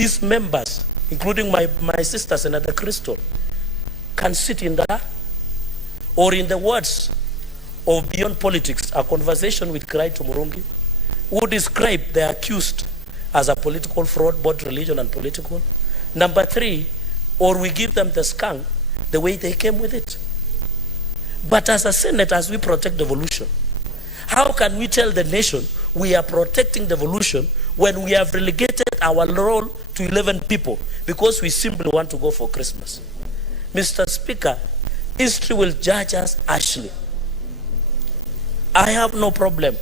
these members, including my sister, Senator Crystal, can sit in that, or in the words of Beyond Politics, a conversation with Kawira Murungi, who described the accused as a political fraud, both religion and political. Number 3, or we give them the skunk the way they came with it. But as a Senate, as we protect devolution, how can we tell the nation we are protecting devolution when we have relegated our role to 11 people because we simply want to go for Christmas? Mr. Speaker, history will judge us harshly. I have no problem.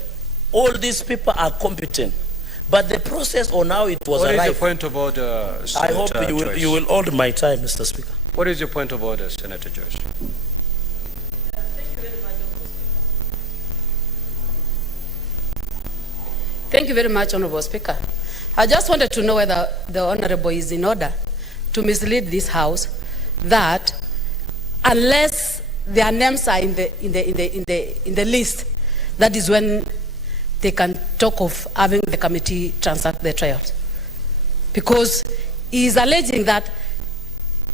All these people are competent. But the process on how it was arrived... What is your point of order, Senator I hope you will hold my time, Mr. Speaker. What is your point of order, Senator Joyce? Thank you very much, Honorable Speaker. I just wanted to know whether the Honorable is in order to mislead this House that unless their names are in the list, that is when they can talk of having the committee transact the trials. Because he is alleging that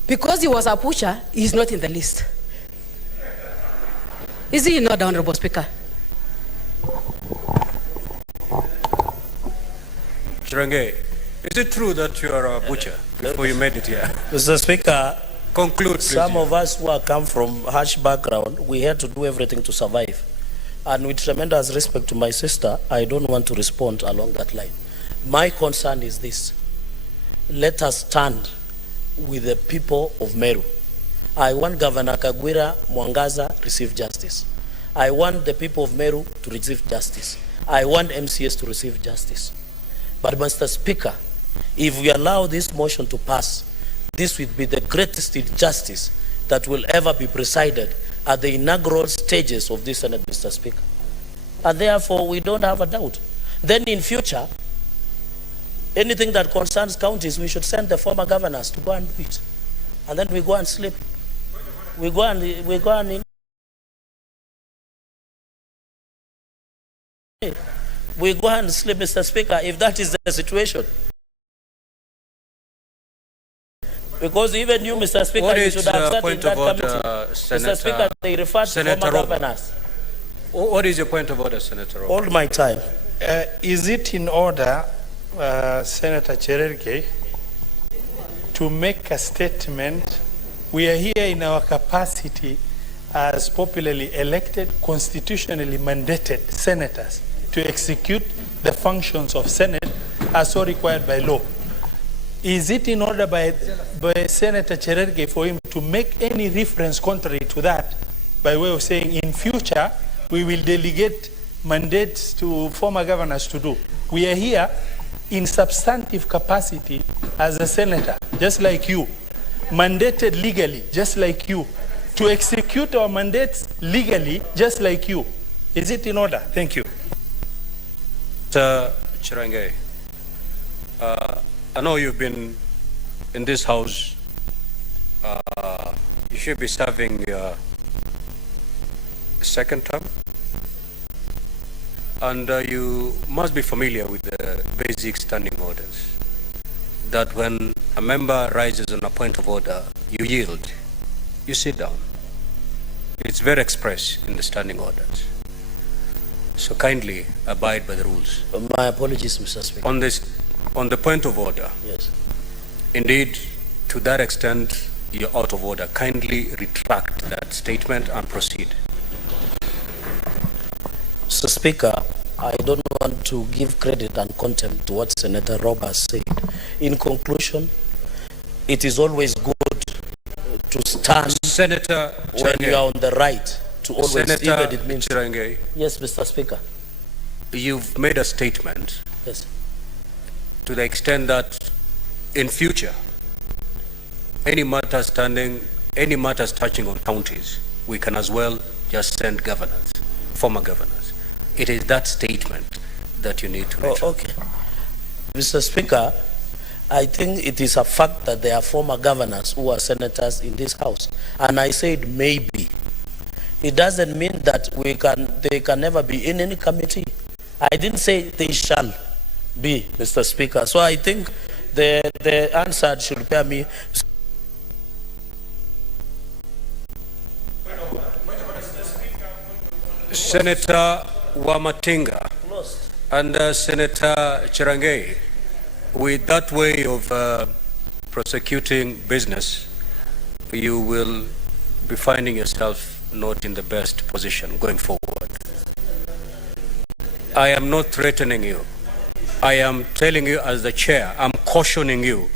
because he was a pusher, he is not in the list. Is he in order, Honorable Speaker? Chirangay, is it true that you are a butcher before you made it here? Mr. Speaker, conclude, please. Some of us who have come from harsh background, we had to do everything to survive. And with tremendous respect to my sister, I don't want to respond along that line. My concern is this. Let us stand with the people of Meru. I want Governor Kawira, Mwangaza receive justice. I want the people of Meru to receive justice. I want MCS to receive justice. But Mr. Speaker, if we allow this motion to pass, this will be the greatest injustice that will ever be presided at the inaugural stages of this Senate, Mr. Speaker. And therefore, we don't have a doubt. Then in future, anything that concerns counties, we should send the former governors to go and do it. And then we go and sleep. We go and sleep, Mr. Speaker, if that is the situation. Because even you, Mr. Speaker, you should have sat in that committee. Mr. Speaker, they refer to former governors. What is your point of order, Senator Rob? Hold my time. Is it in order, Senator Cherargei, to make a statement? We are here in our capacity as popularly elected, constitutionally mandated senators to execute the functions of Senate as so required by law. Is it in order by Senator Cherargei for him to make any reference contrary to that by way of saying in future we will delegate mandates to former governors to do? We are here in substantive capacity as a senator, just like you, mandated legally, just like you, to execute our mandates legally, just like you. Is it in order? Thank you. Sir Chirangay, I know you've been in this house. You should be serving your second term. And you must be familiar with the basic standing orders. That when a member rises on a point of order, you yield. You sit down. It's very express in the standing orders. So kindly abide by the rules. My apologies, Mr. Speaker. On the point of order. Yes. Indeed, to that extent, you're out of order. Kindly retract that statement and proceed. Mr. Speaker, I don't want to give credit and contempt to what Senator Rob has said. In conclusion, it is always good to stand Senator when you are on the right. To always, Senator even it means. Chirangay, yes, Mr. Speaker. You've made a statement. Yes. To the extent that in future, any matters touching on counties, we can as well just send governors, former governors. It is that statement that you need to retract. Okay. Mr. Speaker, I think it is a fact that there are former governors who are senators in this house. And I said maybe. It doesn't mean that they can never be in any committee. I didn't say they shall be, Mr. Speaker. So I think the answer should bear me. Senator Wamatinga and Senator Cherangei, with that way of prosecuting business, you will be finding yourself not in the best position going forward. I am not threatening you. I am telling you as the chair, I'm cautioning you,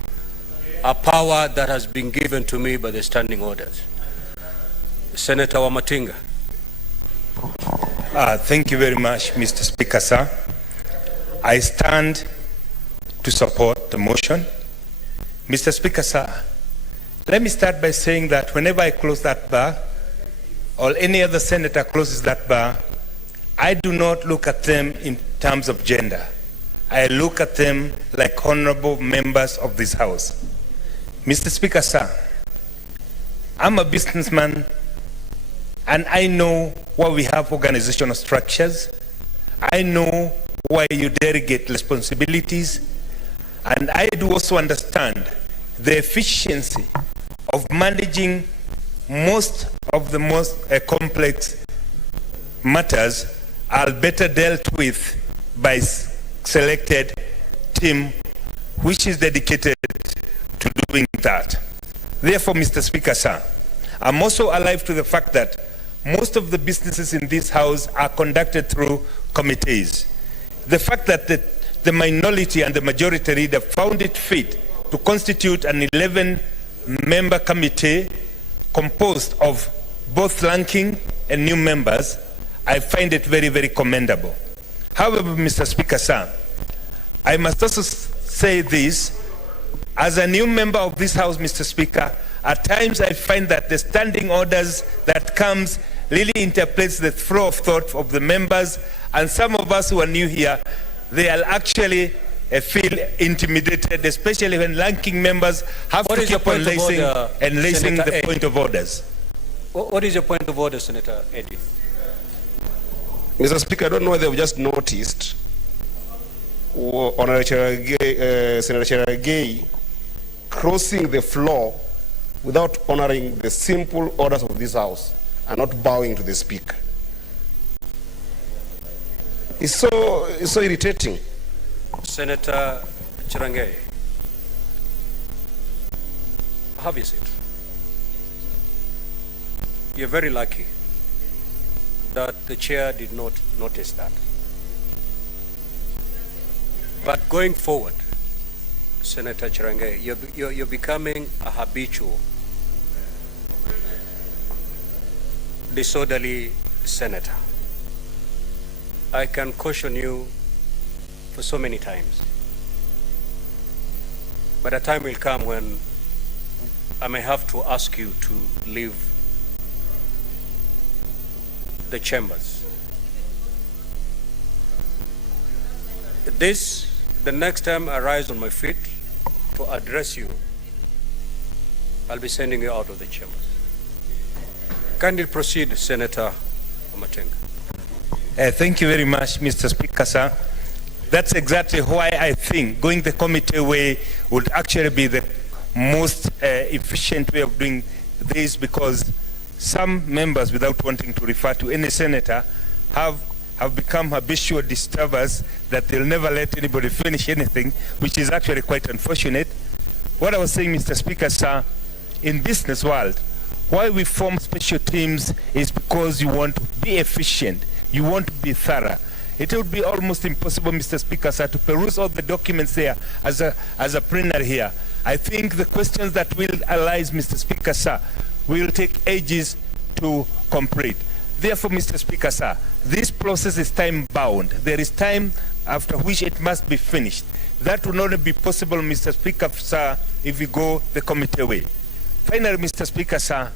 a power that has been given to me by the standing orders. Senator Wamatinga. Thank you very much, Mr. Speaker, sir. I stand to support the motion. Mr. Speaker, sir, let me start by saying that whenever I close that bar, or any other senator closes that bar, I do not look at them in terms of gender. I look at them like honorable members of this House. Mr. Speaker, sir, I'm a businessman and I know why we have organizational structures. I know why you delegate responsibilities. And I do also understand the efficiency of managing most of the most complex matters are better dealt with by selected team which is dedicated to doing that. Therefore, Mr. Speaker, sir, I'm also alive to the fact that most of the businesses in this House are conducted through committees. The fact that the minority and the majority leader found it fit to constitute an 11-member committee composed of both ranking and new members, I find it very, very commendable. However, Mr. Speaker, sir, I must also say this. As a new member of this House, Mr. Speaker, at times I find that the standing orders that comes really interprets the flow of thought of the members, and some of us who are new here, they are actually feel intimidated, especially when ranking members have to keep on lacing the point of orders. What is your point of order, Senator Eddie? Mr. Speaker, I don't know whether you've just noticed Senator Cherangei crossing the floor without honoring the simple orders of this House and not bowing to the Speaker. It's so irritating. Senator Cherangei, have your seat. You're very lucky that the chair did not notice that. But going forward, Senator Cherangei, you're becoming a habitual disorderly senator. I can caution you for so many times. But a time will come when I may have to ask you to leave the chambers. The next time I rise on my feet to address you, I'll be sending you out of the chambers. Kindly proceed, Senator Wamatinga. Thank you very much, Mr. Speaker, sir. That's exactly why I think going the committee way would actually be the most efficient way of doing this, because some members, without wanting to refer to any senator, have become habitual disturbers that they'll never let anybody finish anything, which is actually quite unfortunate. What I was saying, Mr. Speaker, sir, in business world, why we form special teams is because you want to be efficient, you want to be thorough. It would be almost impossible, Mr. Speaker, sir, to peruse all the documents there as a plenary here. I think the questions that will arise, Mr. Speaker, sir, will take ages to complete. Therefore, Mr. Speaker, sir, this process is time-bound. There is time after which it must be finished. That will not be possible, Mr. Speaker, sir, if we go the committee way. Finally, Mr. Speaker, sir,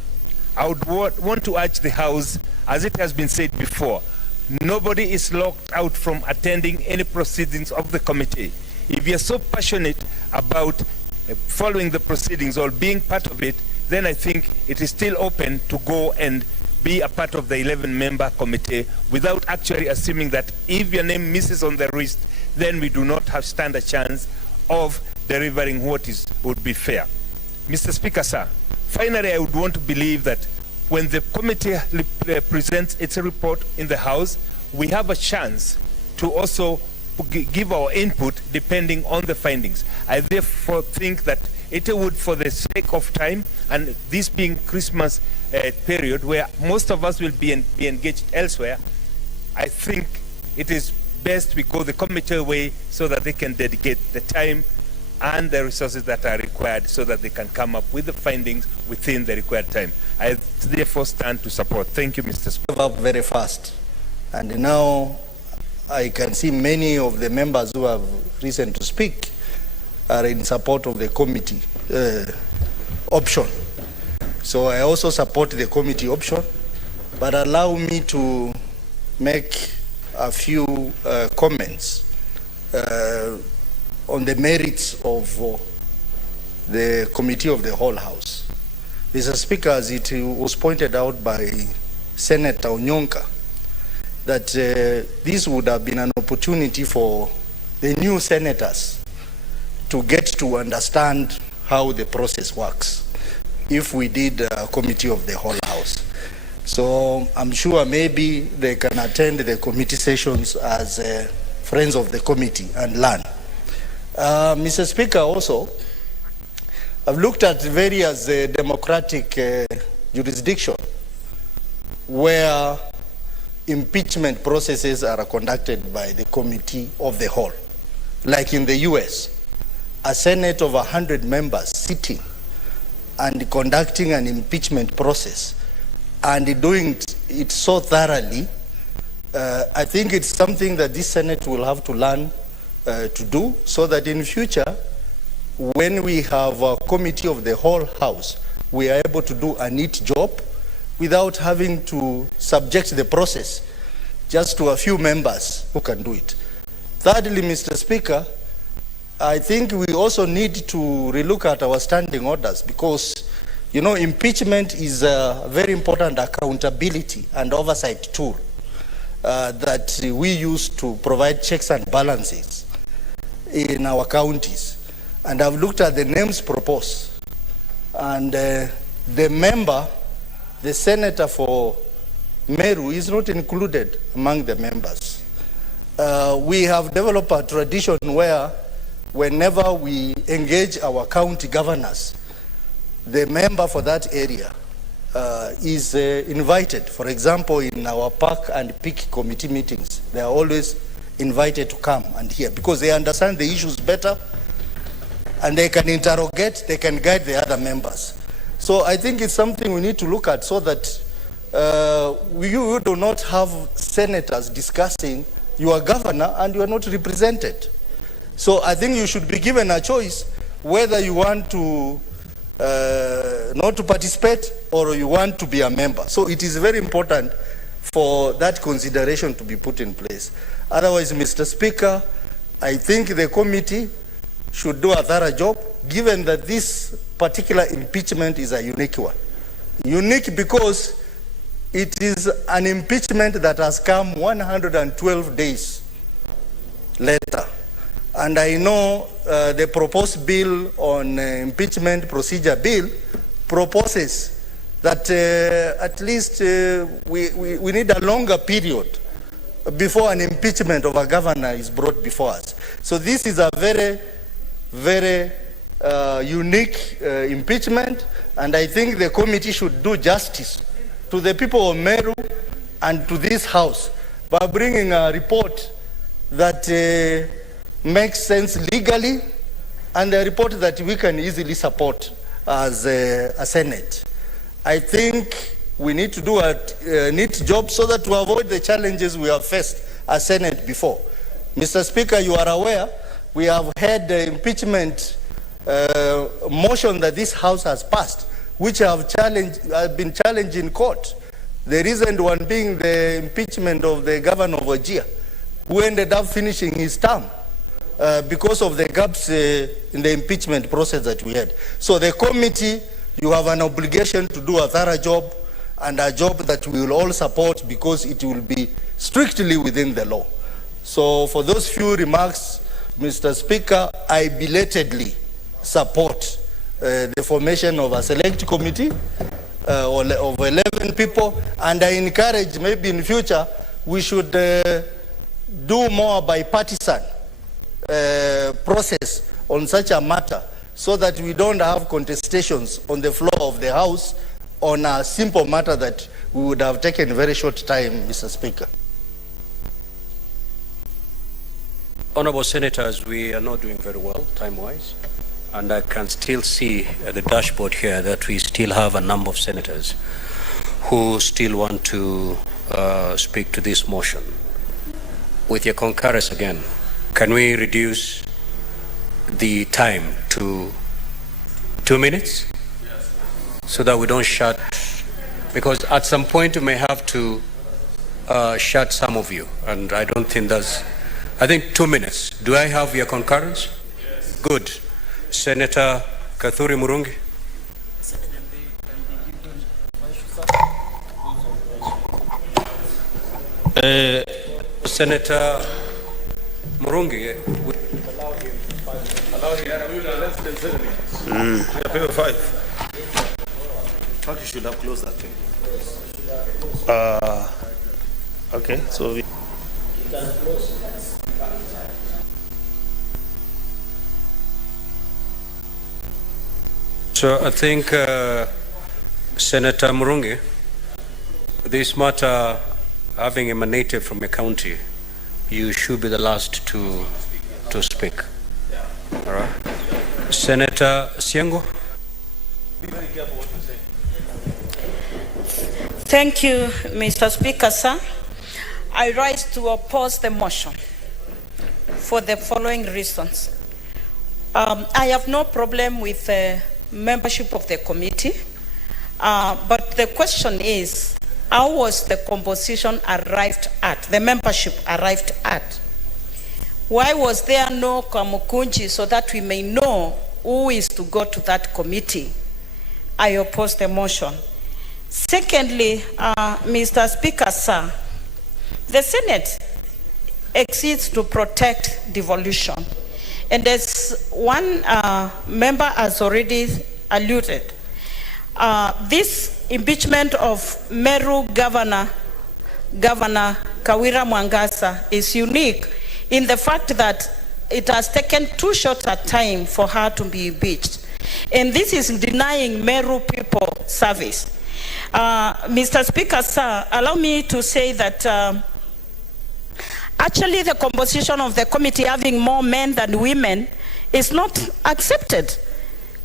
I would want to urge the House, as it has been said before, nobody is locked out from attending any proceedings of the committee. If you are so passionate about following the proceedings or being part of it, then I think it is still open to go and be a part of the 11-member committee without actually assuming that if your name misses on the list, then we do not stand a chance of delivering what would be fair. Mr. Speaker, sir, finally I would want to believe that when the committee presents its report in the House, we have a chance to also give our input depending on the findings. I therefore think that it would, for the sake of time, and this being Christmas period where most of us will be engaged elsewhere, I think it is best we go the committee way so that they can dedicate the time and the resources that are required so that they can come up with the findings within the required time. I therefore stand to support. Thank you, Mr. Speaker. Up very fast. And now I can see many of the members who have risen to speak are in support of the committee option. So I also support the committee option, but allow me to make a few comments on the merits of the committee of the whole House. Mr. Speaker, as it was pointed out by Senator Onyonka, that this would have been an opportunity for the new senators to get to understand how the process works if we did a committee of the whole House. So I'm sure maybe they can attend the committee sessions as friends of the committee and learn. Mr. Speaker, also, I've looked at various democratic jurisdictions where impeachment processes are conducted by the committee of the whole. Like in the US, a Senate of 100 members sitting and conducting an impeachment process and doing it so thoroughly, I think it's something that this Senate will have to learn to do, so that in future, when we have a committee of the whole House, we are able to do a neat job without having to subject the process just to a few members who can do it. Thirdly, Mr. Speaker, I think we also need to relook at our standing orders, because, you know, impeachment is a very important accountability and oversight tool that we use to provide checks and balances in our counties. And I've looked at the names proposed, and the member, the senator for Meru, is not included among the members. We have developed a tradition where whenever we engage our county governors, the member for that area is invited. For example, in our park and peak committee meetings, they are always invited to come and hear, because they understand the issues better and they can interrogate, they can guide the other members. So I think it's something we need to look at, so that you do not have senators discussing your governor and you are not represented. So I think you should be given a choice whether you want to not to participate or you want to be a member. So it is very important for that consideration to be put in place. Otherwise, Mr. Speaker, I think the committee should do a thorough job, given that this particular impeachment is a unique one. Unique because it is an impeachment that has come 112 days later. And I know the proposed bill on impeachment procedure bill proposes that at least we need a longer period before an impeachment of a governor is brought before us. So this is a very, very unique impeachment, and I think the committee should do justice to the people of Meru and to this House by bringing a report that makes sense legally, and a report that we can easily support as a Senate. I think we need to do a neat job so that to avoid the challenges we have faced as Senate before. Mr. Speaker, you are aware we have had the impeachment motion that this House has passed, which have been challenged in court. The recent one being the impeachment of the governor of Wajir, who ended up finishing his term because of the gaps in the impeachment process that we had. So the committee, you have an obligation to do a thorough job, and a job that we will all support, because it will be strictly within the law. So for those few remarks, Mr. Speaker, I belatedly support the formation of a select committee of 11 people, and I encourage maybe in future we should do more bipartisan process on such a matter, so that we don't have contestations on the floor of the House on a simple matter that we would have taken a very short time, Mr. Speaker. Honorable Senators, we are not doing very well time-wise, and I can still see at the dashboard here that we still have a number of senators who still want to speak to this motion. With your concurrence again, can we reduce the time to 2 minutes? Yes. So that we don't shut, because at some point we may have to shut some of you, and I don't think that's, I think 2 minutes. Do I have your concurrence? Yes. Good. Senator Kathuri Murungi. Senator Murungi, allow him less than 7 minutes. 5. You should have closed that thing. Okay, so we So I think, Senator Murungi, this matter having emanated from a county, you should be the last to speak. All right. Senator Siengo. Be very careful what you say. Thank you, Mr. Speaker, sir. I rise to oppose the motion for the following reasons. I have no problem with the membership of the committee, but the question is, how was the composition arrived at, the membership arrived at? Why was there no Kamukunji so that we may know who is to go to that committee? I oppose the motion. Secondly, Mr. Speaker, sir, the Senate exists to protect devolution. And as one member has already alluded, this impeachment of Meru Governor Kawira Mwangaza is unique in the fact that it has taken too short a time for her to be impeached. And this is denying Meru people service. Mr. Speaker, sir, allow me to say that actually the composition of the committee having more men than women is not accepted.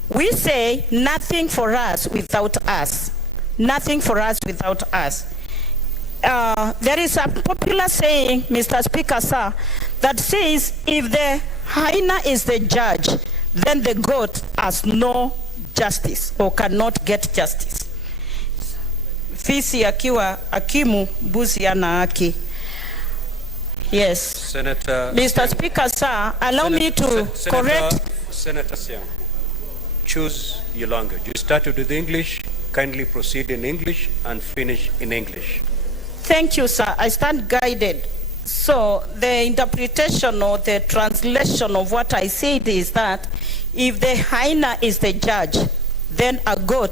We say nothing for us without us. Nothing for us without us. There is a popular saying, Mr. Speaker, sir, that says if the hyena is the judge, then the goat has no justice or cannot get justice. Fisi akiwa akimu, mbuzi ana haki. Yes. Senator Mr. Speaker, sir, allow me to correct. Senator Siang, choose your language. You started with English, kindly proceed in English and finish in English. Thank you, sir. I stand guided. So the interpretation or the translation of what I said is that if the hyena is the judge, then a goat.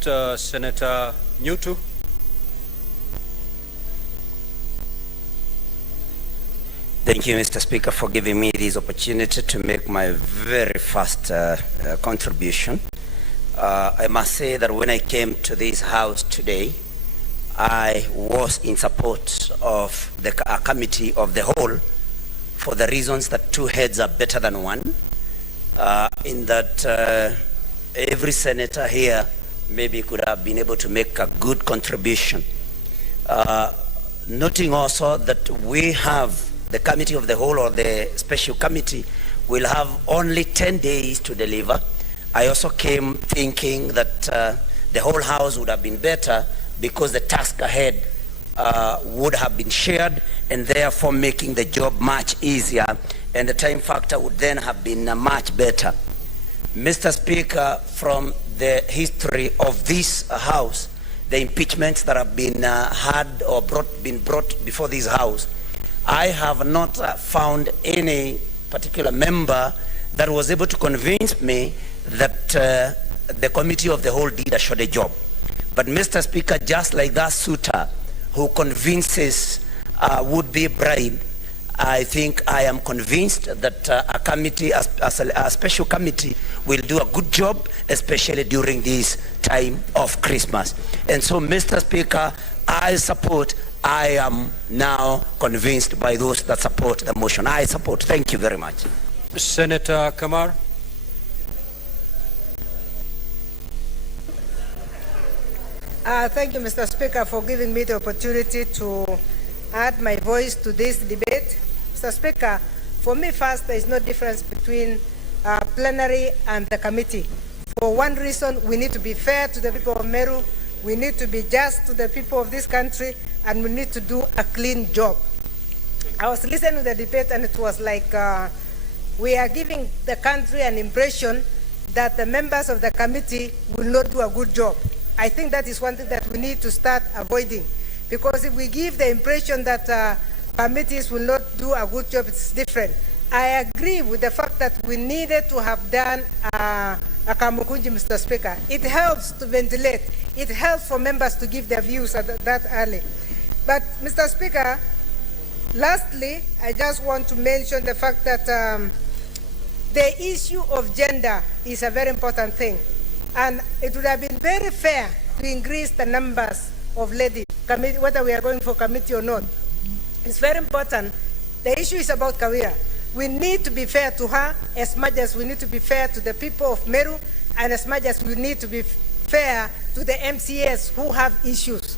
Senator Newton. Thank you, Mr. Speaker, for giving me this opportunity to make my very first contribution. I must say that when I came to this house today, I was in support of the committee of the whole for the reasons that two heads are better than one, in that every senator here maybe could have been able to make a good contribution. Noting also that we have the committee of the whole or the special committee will have only 10 days to deliver. I also came thinking that the whole house would have been better because the task ahead would have been shared and therefore making the job much easier, and the time factor would then have been much better. Mr. Speaker, from the history of this house, the impeachments that have been had or been brought before this house I have not found any particular member that was able to convince me that the committee of the whole did a shoddy job. But Mr. Speaker, just like that suitor who convinces would-be bride, I think I am convinced that a committee, a special committee, will do a good job, especially during this time of Christmas. And so, Mr. Speaker, I am now convinced by those that support the motion. I support. Thank you very much. Senator Kamar. Thank you, Mr. Speaker, for giving me the opportunity to add my voice to this debate. Mr. Speaker, for me first, there is no difference between plenary and the committee. For one reason, we need to be fair to the people of Meru, we need to be just to the people of this country, and we need to do a clean job. I was listening to the debate and it was like we are giving the country an impression that the members of the committee will not do a good job. I think that is one thing that we need to start avoiding, because if we give the impression that committees will not do a good job, it's different. I agree with the fact that we needed to have done a Kamukunji, Mr. Speaker. It helps to ventilate. It helps for members to give their views that early. But, Mr. Speaker, lastly, I just want to mention the fact that the issue of gender is a very important thing. And it would have been very fair to increase the numbers of ladies, whether we are going for committee or not. It's very important. The issue is about Kawira. We need to be fair to her as much as we need to be fair to the people of Meru, and as much as we need to be fair to the MCAs who have issues.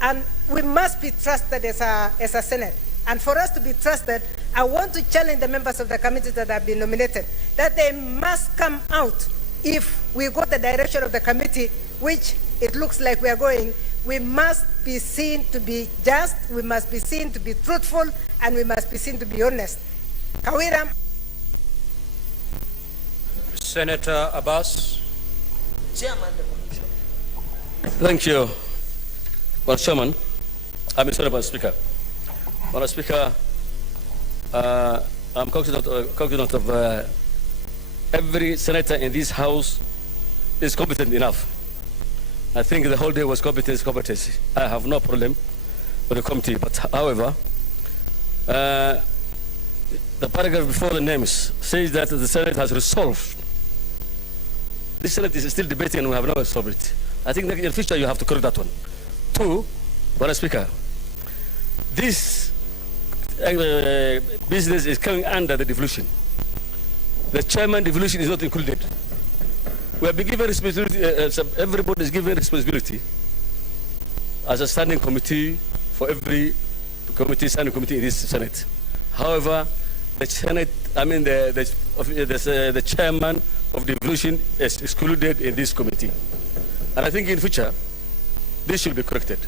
And we must be trusted as a Senate. And for us to be trusted, I want to challenge the members of the committee that have been nominated, that they must come out. If we go the direction of the committee, which it looks like we are going, we must be seen to be just, we must be seen to be truthful, and we must be seen to be honest. Kawira. Senator Abbas. Thank you, Mr. Chairman. I'm sorry, Mr. Speaker. Mr. Speaker, I'm cognizant of every senator in this House is competent enough. I think the whole day was competency. I have no problem with the committee, but however, the paragraph before the names says that the Senate has resolved. This Senate is still debating and we have not resolved it. I think that in the future you have to correct that one. Two, Mr. Speaker, this business is coming under the devolution. The chairman devolution is not included. We have been given responsibility, everybody is given responsibility as a standing committee for every committee, standing committee in this Senate. However, the Senate, the chairman of devolution is excluded in this committee. And I think in future, this should be corrected.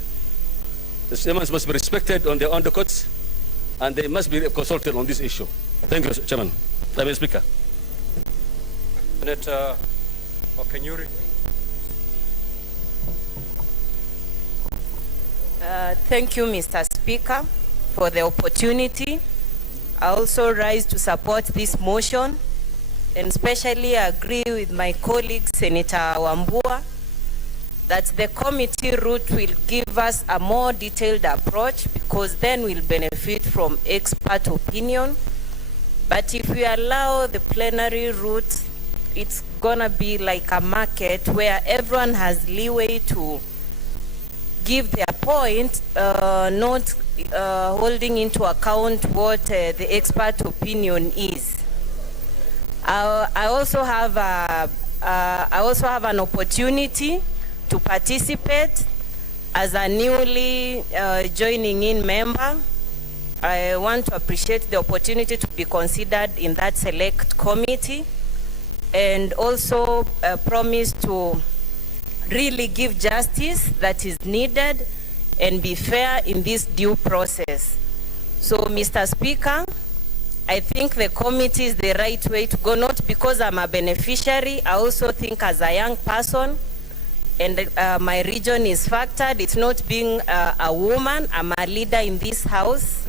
The chairman must be respected on the undercuts, and they must be consulted on this issue. Thank you, Chairman. Mr. Speaker. Senator Okenyuri. Thank you, Mr. Speaker, for the opportunity. I also rise to support this motion, and especially agree with my colleague, Senator Wambua, that the committee route will give us a more detailed approach, because then we'll benefit from expert opinion. But if we allow the plenary route, it's gonna be like a market where everyone has leeway to give their point, not holding into account what the expert opinion is. I also have an opportunity to participate as a newly joining in member. I want to appreciate the opportunity to be considered in that select committee, and also promise to really give justice that is needed and be fair in this due process. So, Mr. Speaker, I think the committee is the right way to go, not because I'm a beneficiary. I also think as a young person, and my region is factored, it's not being a woman, I'm a leader in this house.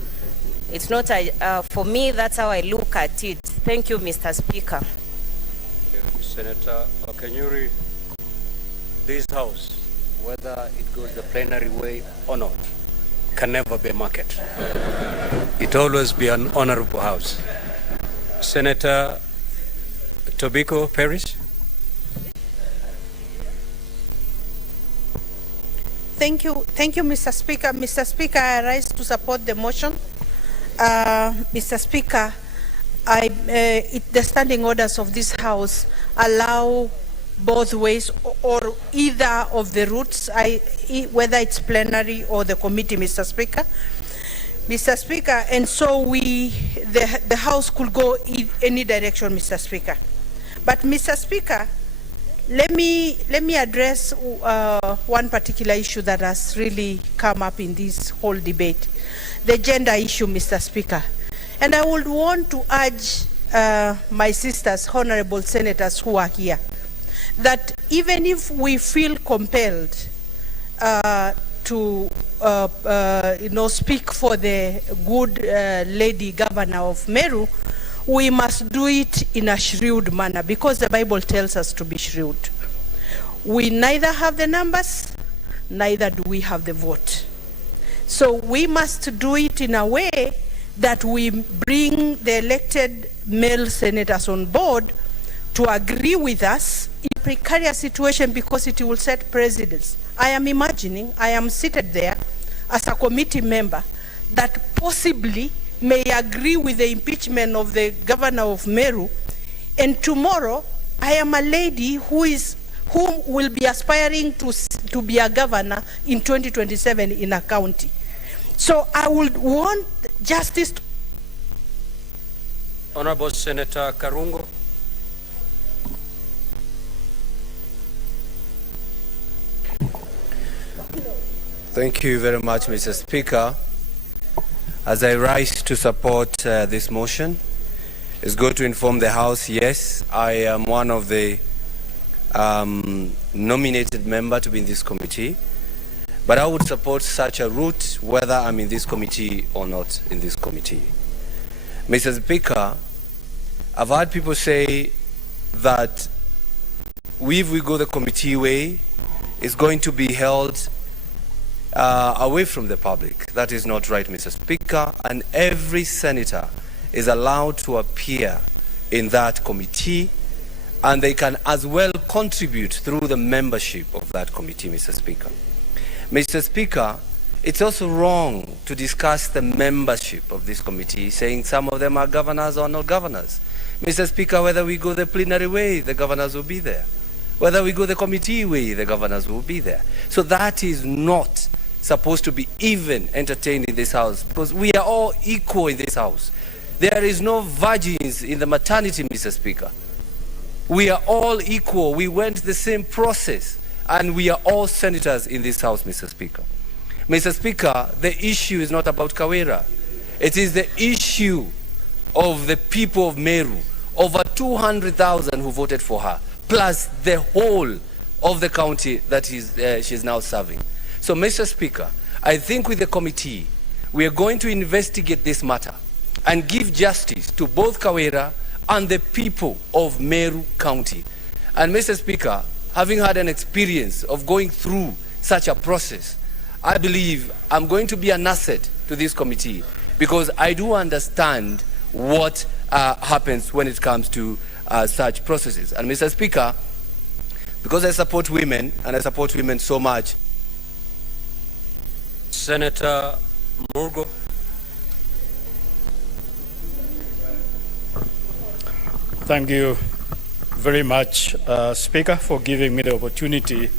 It's not, for me, that's how I look at it. Thank you, Mr. Speaker. Senator Okanyuri, this house, whether it goes the plenary way or not, can never be a market. It always be an honorable house. Senator Tobiko Parrish. Thank you, Mr. Speaker. Mr. Speaker, I rise to support the motion. Mr. Speaker, the standing orders of this House allow both ways or either of the routes, whether it's plenary or the committee, Mr. Speaker. Mr. Speaker, and so the House could go in any direction, Mr. Speaker. But Mr. Speaker, let me address one particular issue that has really come up in this whole debate, the gender issue, Mr. Speaker. And I would want to urge my sisters, honorable senators who are here, that even if we feel compelled to speak for the good lady governor of Meru, we must do it in a shrewd manner, because the Bible tells us to be shrewd. We neither have the numbers, neither do we have the vote. So we must do it in a way that we bring the elected male senators on board to agree with us in a precarious situation, because it will set precedents. I am imagining, I am seated there as a committee member that possibly may agree with the impeachment of the governor of Meru, and tomorrow I am a lady who will be aspiring to be a governor in 2027 in a county. So I would want justice. Honorable Senator Karungo. Thank you very much, Mr. Speaker. As I rise to support this motion, it's good to inform the House, yes, I am one of the nominated member to be in this committee, but I would support such a route whether I'm in this committee or not in this committee. Mr. Speaker, I've heard people say that if we go the committee way, it's going to be held away from the public. That is not right, Mr. Speaker, and every senator is allowed to appear in that committee, and they can as well contribute through the membership of that committee, Mr. Speaker. Mr. Speaker, it's also wrong to discuss the membership of this committee, saying some of them are governors or not governors. Mr. Speaker, whether we go the plenary way, the governors will be there. Whether we go the committee way, the governors will be there. So that is not supposed to be even entertained in this House, because we are all equal in this House. There is no virgins in the maternity, Mr. Speaker. We are all equal. We went the same process, and we are all senators in this House, Mr. Speaker. Mr. Speaker, the issue is not about Kawira. It is the issue of the people of Meru, over 200,000 who voted for her, plus the whole of the county that she's now serving. So, Mr. Speaker, I think with the committee, we are going to investigate this matter and give justice to both Kawira and the people of Meru County. And Mr. Speaker, having had an experience of going through such a process, I believe I'm going to be an asset to this committee, because I do understand what happens when it comes to such processes. And Mr. Speaker, because I support women, and I support women so much. Senator Murgo. Thank you very much, Speaker, for giving me the opportunity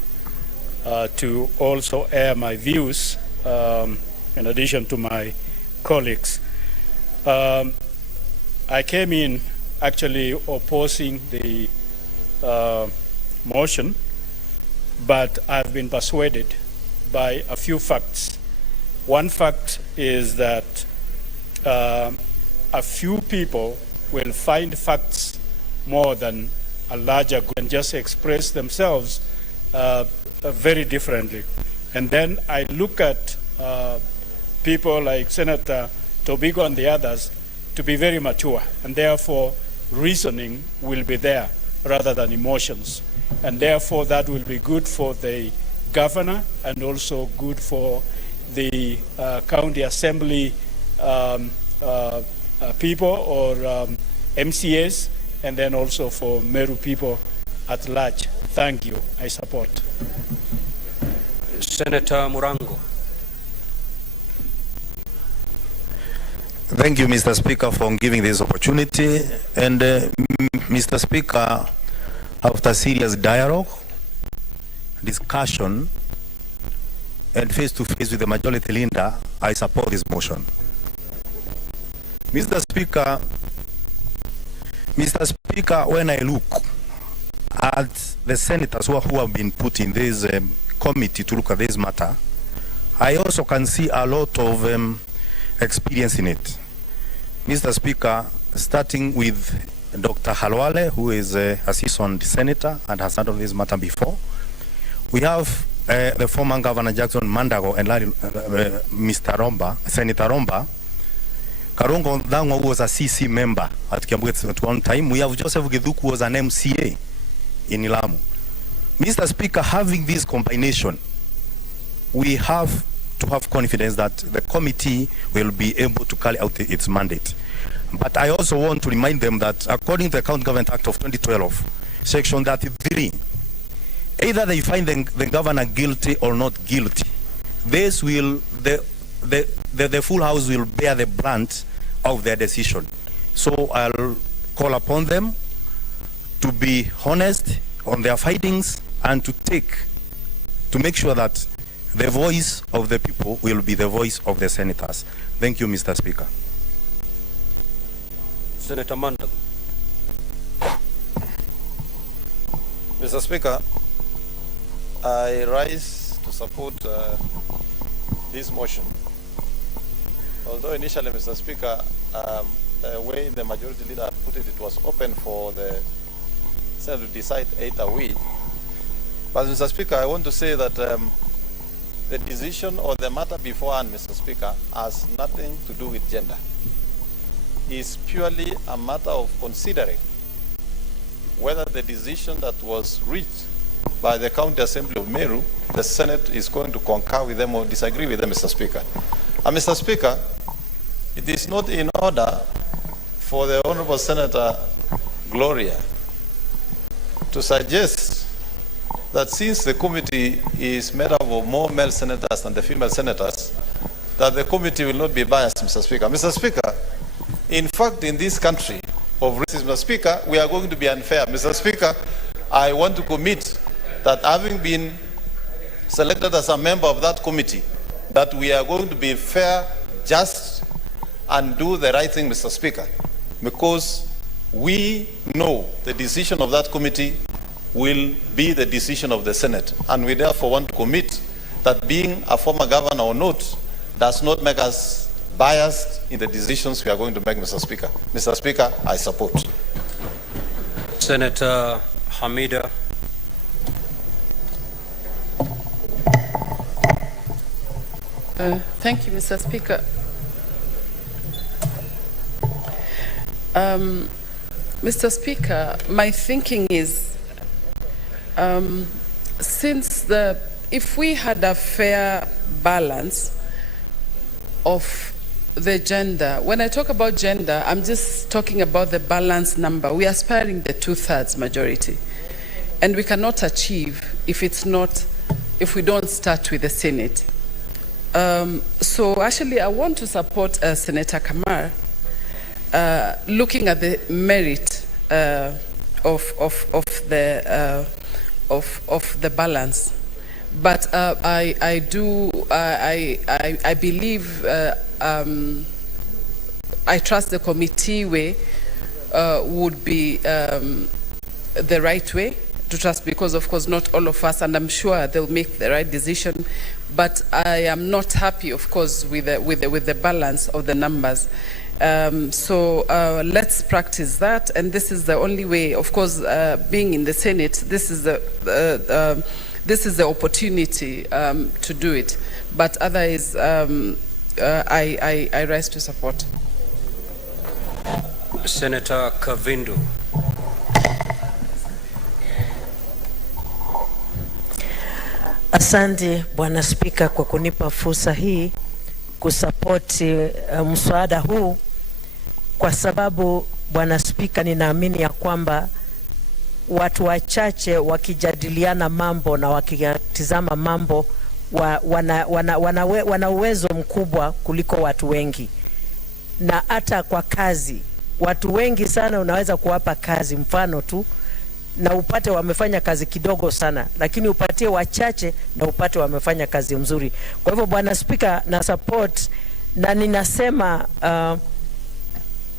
to also air my views in addition to my colleagues. I came in actually opposing the motion, but I've been persuaded by a few facts. One fact is that a few people will find facts more than a larger group and just express themselves very differently. And then I look at people like Senator Tobigo and the others, to be very mature, and therefore reasoning will be there rather than emotions. And therefore that will be good for the governor and also good for the county assembly people or MCAs, and then also for Meru people at large. Thank you. I support. Senator Murango. Thank you, Mr. Speaker, for giving this opportunity. And Mr. Speaker, after serious dialogue, discussion, and face-to-face with the majority leader, I support this motion. Mr. Speaker, when I look at the senators who have been put in this committee to look at this matter, I also can see a lot of experience in it. Mr. Speaker, starting with Dr. Halwale, who is a seasoned senator and has handled this matter before. We have the former Governor Jackson Mandago and Mr. Romba, Senator Romba. Karongo Ndangwa was a CC member at Kiambu at one time. We have Joseph Giduk who was an MCA in Ilamu. Mr. Speaker, having this combination, we have to have confidence that the committee will be able to carry out its mandate. But I also want to remind them that according to the County Government Act of 2012, Section 33, either they find the governor guilty or not guilty, this will, the full house will bear the brunt of their decision. So I'll call upon them to be honest on their findings and to make sure that the voice of the people will be the voice of the senators. Thank you, Mr. Speaker. Senator Mandago. Mr. Speaker, I rise to support this motion. Although initially, Mr. Speaker, the way the majority leader put it, it was open for the Senate to decide either way. But Mr. Speaker, I want to say that the decision or the matter beforehand, Mr. Speaker, has nothing to do with gender. It's purely a matter of considering whether the decision that was reached by the County Assembly of Meru, the Senate is going to concur with them or disagree with them, Mr. Speaker. And Mr. Speaker, it is not in order for the Honorable Senator Gloria to suggest that since the committee is made up of more male senators than the female senators, that the committee will not be biased, Mr. Speaker. Mr. Speaker, in fact, in this country of racism, Mr. Speaker, we are going to be unfair. Mr. Speaker, I want to commit that having been selected as a member of that committee, that we are going to be fair, just, and do the right thing, Mr. Speaker, because we know the decision of that committee will be the decision of the Senate, and we therefore want to commit that being a former governor or not does not make us biased in the decisions we are going to make, Mr. Speaker. Mr. Speaker, I support. Senator Hamida. Thank you, Mr. Speaker. Mr. Speaker, my thinking is, if we had a fair balance of the gender, when I talk about gender, I'm just talking about the balanced number. We are aspiring the 2/3 majority, and we cannot achieve if we don't start with the Senate. So actually, I want to support Senator Kamar, looking at the merit of the balance. But I believe I trust the committee way would be the right way to trust, because of course not all of us, and I'm sure they'll make the right decision. But I am not happy, of course, with the balance of the numbers. So let's practice that, and this is the only way. Of course, being in the Senate, this is the opportunity to do it. But otherwise, I rise to support. Senator Kavindu. Asante Bwana Spika kwa kunipa fursa hii kusapoti mswada huu, kwa sababu Bwana Spika, ninaamini ya kwamba watu wachache wakijadiliana mambo na wakitizama mambo wana uwezo mkubwa kuliko watu wengi. Na hata kwa kazi, watu wengi sana unaweza kuwapa kazi mfano tu na upate wamefanya kazi kidogo sana, lakini upatie wachache na upate wamefanya kazi mzuri. Kwa hivyo Bwana Spika, na support, na ninasema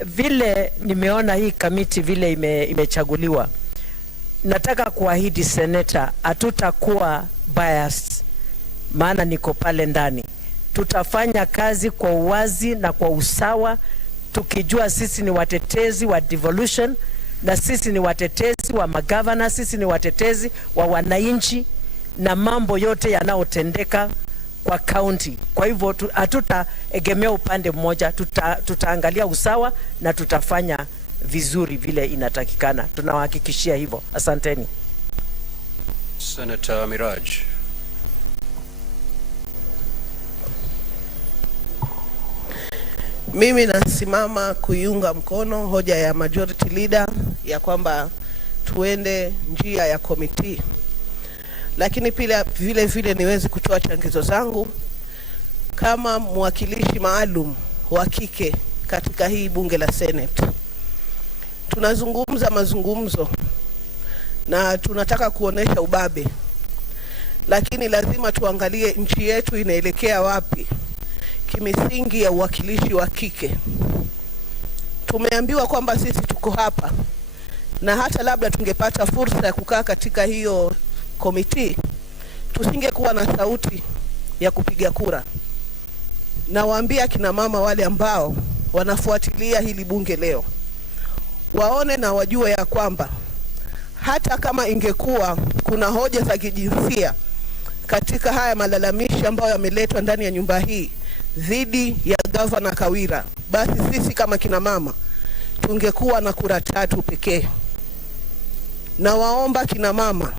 vile nimeona hii kamiti vile imechaguliwa, nataka kuahidi seneta hatutakuwa biased, maana niko pale ndani. Tutafanya kazi kwa uwazi na kwa usawa, tukijua sisi ni watetezi wa devolution, na sisi ni watetezi wa magavana, sisi ni watetezi wa wananchi na mambo yote yanayotendeka kwa county. Kwa hivyo hatutaegemea upande mmoja, tutaangalia usawa na tutafanya vizuri vile inatakikana. Tunawahakikishia hivyo. Asanteni. Senator Miraj. Mimi nasimama kuiunga mkono hoja ya majority leader ya kwamba tuende njia ya committee, lakini pia vile niwezi kutoa changizo zangu kama mwakilishi maalum wa kike katika hii bunge la Senate. Tunazungumza mazungumzo na tunataka kuonesha ubabe, lakini lazima tuangalie nchi yetu inaelekea wapi kimisingi ya uwakilishi wa kike. Tumeambiwa kwamba sisi tuko hapa, na hata labda tungepata fursa ya kukaa katika hiyo komiti, tusingekuwa na sauti ya kupiga kura. Na waambia kina mama wale ambao wanafuatilia hili bunge leo, waone na wajue ya kwamba hata kama ingekuwa kuna hoja za kijinsia katika haya malalamishi ambayo yameletwa ndani ya nyumba hii dhidi ya Governor Kawira, basi sisi kama kina mama tungekuwa na kura 3 pekee. Na waomba kina mama